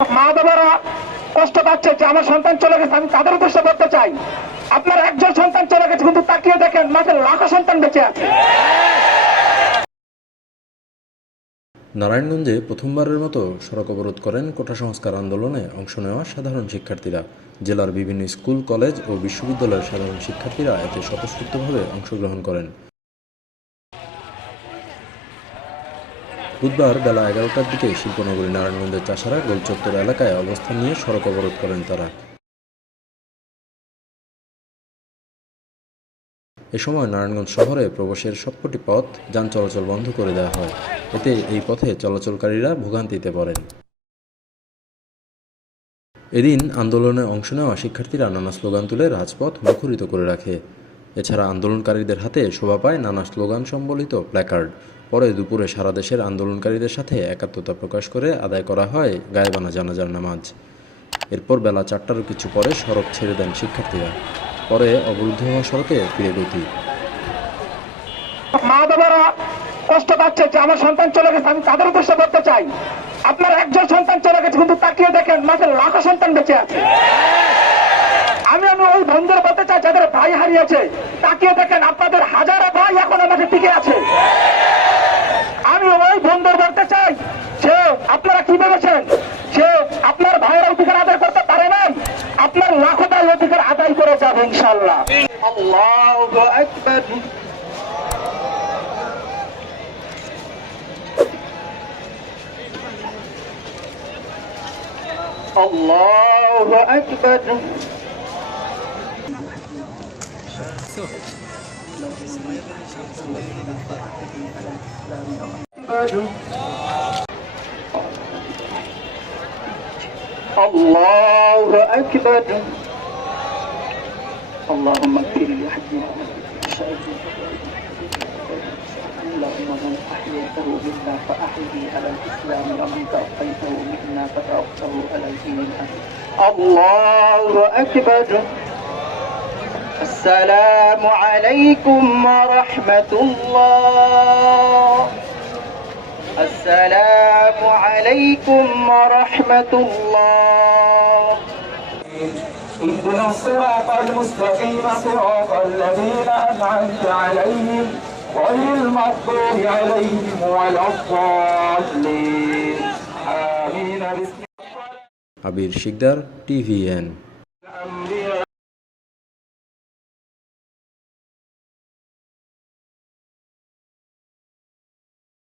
মা বাবারা কষ্ট পাচ্ছে যে আমার সন্তান চলে গেছে, আমি তাদের উদ্দেশ্যে বলতে চাই, আপনার একজন সন্তান চলে গেছে কিন্তু তাকিয়ে দেখেন মাঝে লাখো সন্তান বেঁচে আছে। নারায়ণগঞ্জে প্রথমবারের মতো সড়ক অবরোধ করেন কোটা সংস্কার আন্দোলনে অংশ নেওয়া সাধারণ শিক্ষার্থীরা। জেলার বিভিন্ন স্কুল, কলেজ ও বিশ্ববিদ্যালয়ের সাধারণ শিক্ষার্থীরা এতে স্বতঃস্ফূর্তভাবে অংশগ্রহণ করেন। বুধবার বেলা 11টার দিকে শিল্পনগরী নারায়ণগঞ্জের চাষারা গোলচত্বর এলাকায় অবস্থান নিয়ে সড়ক অবরোধ করেন তারা। এ সময় নারায়ণগঞ্জ শহরে প্রবেশের সবকটি পথ যান চলাচল বন্ধ করে দেওয়া হয়। এতে এই পথে চলাচলকারীরা ভোগান্তিতে পড়েন। এদিন আন্দোলনে অংশ নেওয়া শিক্ষার্থীরা নানা স্লোগান তুলে রাজপথ মুখরিত করে রাখে। এছাড়া আন্দোলনকারীদের হাতে শোভা পায় নানা স্লোগান সম্বলিত প্ল্যাকার্ড। পরে দুপুরে সারা দেশের আন্দোলনকারীদের সাথে একাত্মতা প্রকাশ করে আদায় করা হয় গায়েবানা জানাজার নামাজ। এরপর বেলা 4টারও কিছু পরে সড়ক ছেড়ে দেন শিক্ষার্থীরা। পরে অবরুদ্ধ হওয়া সড়কে ফিরে গতি। মা বাবারা কষ্ট পাচ্ছে যে আমার সন্তান চলে গেছে, আমি তাদের উদ্দেশ্যে বলতে চাই, আপনার একজন সন্তান চলে গেছে কিন্তু তাকিয়ে দেখেন মাঝে লাখো সন্তান বেঁচে আছে। আমি ওই বন্ধুরা বলতে চাই যাদের ভাই হারিয়েছে, তাকিয়ে দেখেন আপনাদের হাজারো ভাই এখন আমাকে টিকে আছে। আমি ওই বন্ধুর বলতে চাই যে আপনারা কি ভেবেছেন যে আপনার ভাইয়ের অধিকার আদায় করতে পারে নাই, আপনার লাখো ভাই অধিকার আদায় করে যাবে ইনশাআল্লাহ। আল্লাহু আকবার। الله أكبر. الله أكبر. اللهم اغفر لحينا اللهم من أحييته منا فأحيه على الإسلام ومن توفيته منا فتوفه على الإيمان. الله أكبر. السلام عليكم ورحمة الله. السلام عليكم ورحمة الله. اهدنا الصراط المستقيم صراط الذين أنعمت عليهم غير المغضوب عليهم ولا الضالين. آمين. আবির শিকদার, TVN।